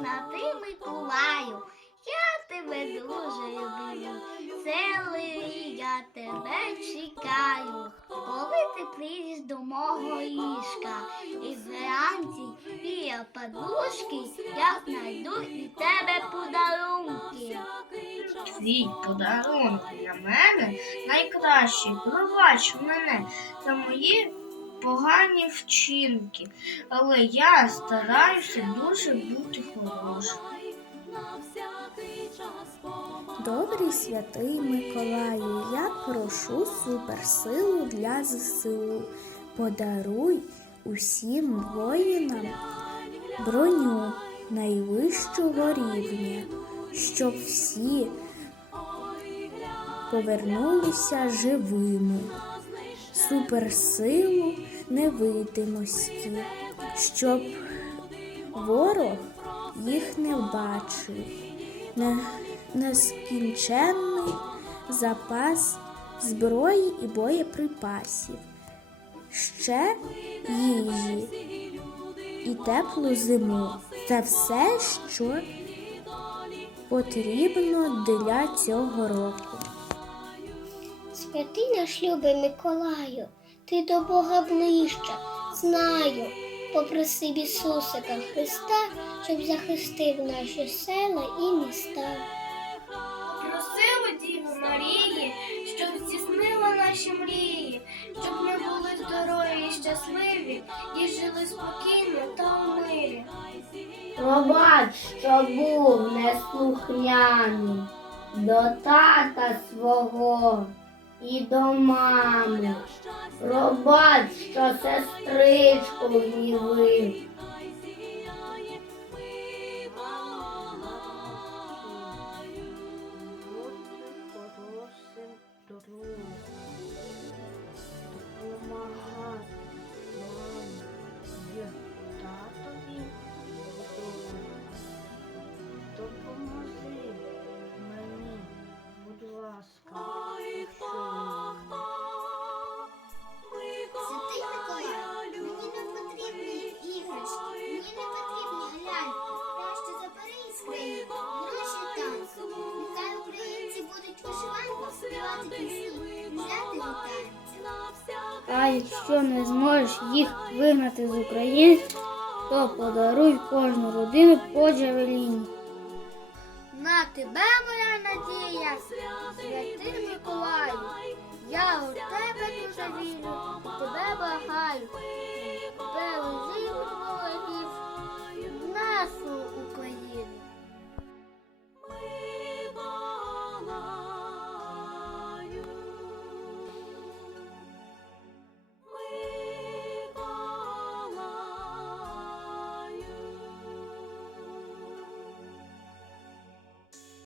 Мій знати Миколаю, я тебе дуже люблю. Цілий я тебе чекаю, коли ти прийдеш до мого ліжка. І вранці біля подушки я знайду і тебе подарунки. Твій подарунок для мене найкращий. Пробач мене за мої погані вчинки, але я стараюся дуже бути хорошим. Добрий святий Миколаю, я прошу суперсилу для ЗСУ. Подаруй усім воїнам броню найвищого рівня, щоб всі повернулися живими, суперсилу невидимості, щоб ворог їх не бачив. Не- Нескінченний запас зброї і боєприпасів, ще їжі і теплу зиму. Це все, що потрібно для цього року. Святий наш любий Миколаю, ти до Бога ближче, знаю. Попроси в Ісусика Христа, щоб захистив наші села і міста. Просили Діву Марії, щоб здійснила наші мрії, щоб ми були здорові і щасливі і жили спокійно та у мирі. Пробач, що був неслухняний до тата свого і до мами. Пробач, що сестричку гнівив. Допоможи мені, будь ласка. А якщо не зможеш їх вигнати з України, то подаруй кожну родину по джавеліні. На тебе моя надія, святий Миколаю. Я у тебе дуже вірю, тебе благаю.